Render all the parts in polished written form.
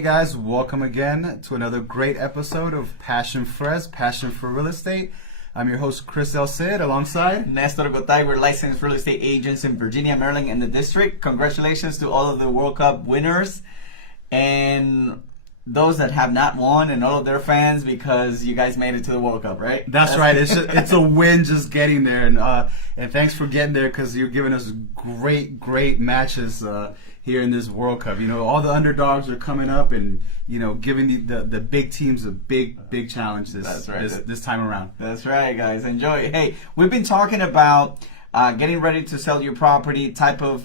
Hey guys, welcome again to another great episode of Passion Frez, Passion for Real Estate. I'm your host, Cris Del Cid, alongside Nestor Gotay. We're licensed real estate agents in Virginia, Maryland, and the district. Congratulations to all of the World Cup winners and those that have not won and all of their fans, because you guys made it to the World Cup, right? That's right. It's a win just getting there, and thanks for getting there, because you're giving us great matches here in this World Cup. You know, all the underdogs are coming up and, you know, giving the big teams a big challenge this time around. That's right, guys. Enjoy. Hey, we've been talking about getting ready to sell your property, type of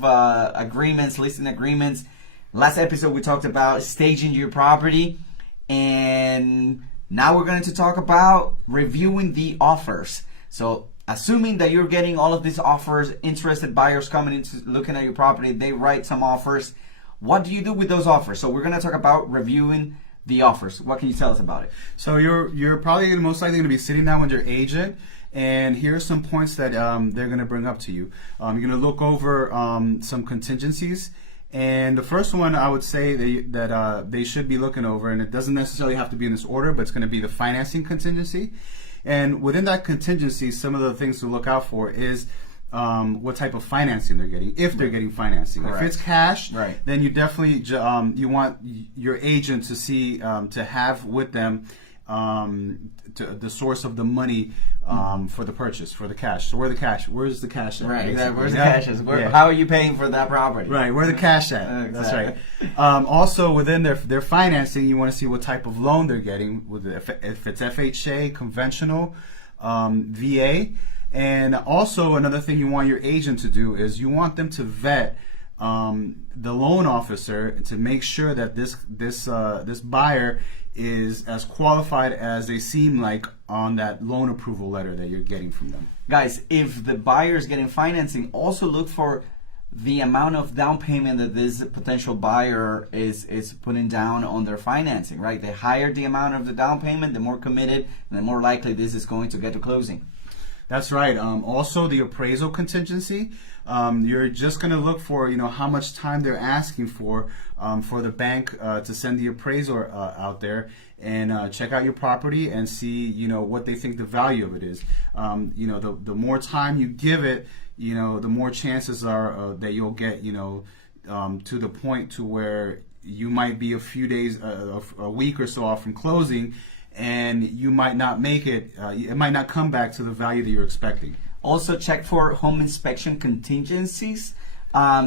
agreements, listing agreements. Last episode we talked about staging your property, and now we're going to talk about reviewing the offers. So assuming that you're getting all of these offers, interested buyers coming into looking at your property, they write some offers. What do you do with those offers? So we're going to talk about reviewing the offers. What can you tell us about it? So you're probably most likely going to be sitting down with your agent, and here are some points that they're going to bring up to you. You're going to look over some contingencies. And the first one I would say that they should be looking over, and it doesn't necessarily have to be in this order, but it's going to be the financing contingency. And within that contingency, some of the things to look out for is what type of financing they're getting, if they're getting financing. Correct. If it's cash, right, then you definitely you want your agent to see to have with them the source of the money for the purchase, for the cash. So where's the cash at? Right, basically? where's the cash at? How are you paying for that property? Right, where the cash at? Exactly. That's right. Also, within their financing, you want to see what type of loan they're getting, if it's FHA, conventional, VA. And also, another thing you want your agent to do is you want them to vet the loan officer to make sure that this buyer is as qualified as they seem like on that loan approval letter that you're getting from them. Guys, if the buyer is getting financing, also look for the amount of down payment that this potential buyer is putting down on their financing, right? The higher the amount of the down payment, the more committed and the more likely this is going to get to closing. That's right. Also, the appraisal contingency. You're just going to look for, you know, how much time they're asking for the bank to send the appraiser out there and check out your property and see, you know, what they think the value of it is. You know, the more time you give it, you know, the more chances are that you'll get, you know, to the point to where you might be a few days, a week or so off from closing, and you might not make it. It might not come back to the value that you're expecting. Also, check for home inspection contingencies.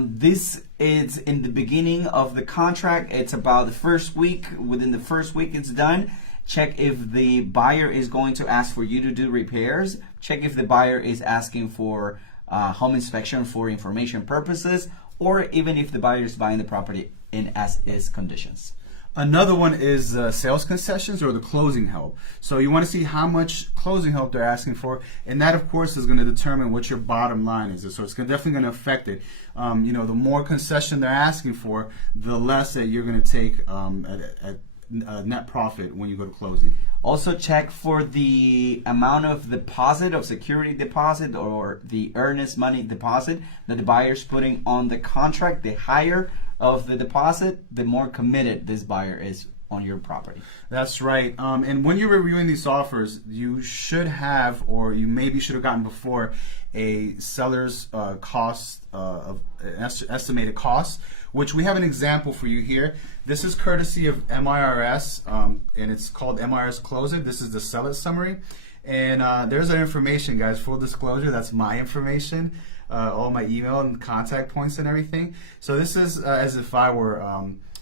This is in the beginning of the contract. It's about the first week. Within the first week, it's done. Check if the buyer is going to ask for you to do repairs. Check if the buyer is asking for home inspection for information purposes, or even if the buyer is buying the property in as-is conditions. Another one is sales concessions or the closing help. So you want to see how much closing help they're asking for, and that, of course, is going to determine what your bottom line is. So it's definitely going to affect it. You know, the more concession they're asking for, the less that you're going to take at net profit when you go to closing. Also, check for the amount of deposit, of security deposit, or the earnest money deposit that the buyer's putting on the contract. The higher of the deposit, the more committed this buyer is on your property. That's right. And when you're reviewing these offers, you should have, or you maybe should have gotten before, a seller's cost of estimated cost, which we have an example for you here. This is courtesy of MIRS, and it's called MIRS Close It. This is the seller summary. And there's our information, guys. Full disclosure, that's my information. All my email and contact points and everything. So this is as if I were,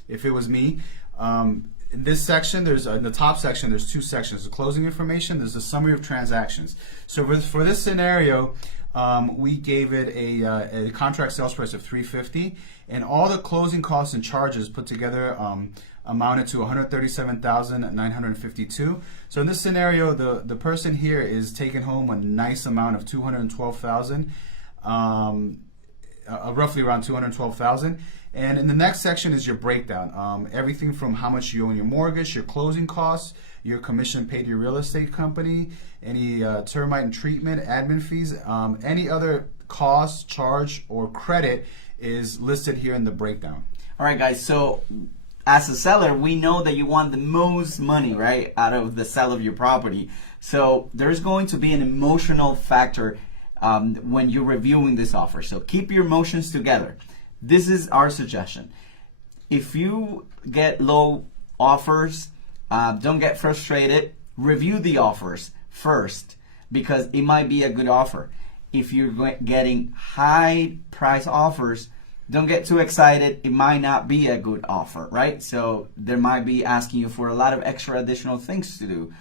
if it was me. In this section, there's in the top section, there's two sections: the closing information. There's a summary of transactions. So for this scenario, we gave it a contract sales price of $350, and all the closing costs and charges put together amounted to $137,952. So in this scenario, the person here is taking home a nice amount of $212,000. Roughly around $212,000. And in the next section is your breakdown. Everything from how much you owe in your mortgage, your closing costs, your commission paid to your real estate company, any termite and treatment, admin fees, any other cost, charge, or credit is listed here in the breakdown. All right, guys. So as a seller, we know that you want the most money, right, out of the sale of your property. So there's going to be an emotional factor when you're reviewing this offer. So keep your emotions together. This is our suggestion. If you get low offers, don't get frustrated. Review the offers first, because it might be a good offer. If you're getting high price offers, don't get too excited. It might not be a good offer, right? So there might be asking you for a lot of extra additional things to do.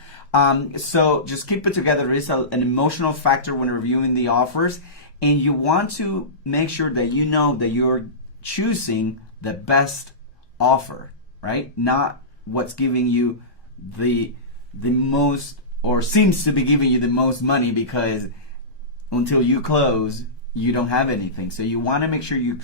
So just keep it together. There is an emotional factor when reviewing the offers, and you want to make sure that you know that you're choosing the best offer, right? Not what's giving you the most, or seems to be giving you the most money, because until you close, you don't have anything. So you want to make sure you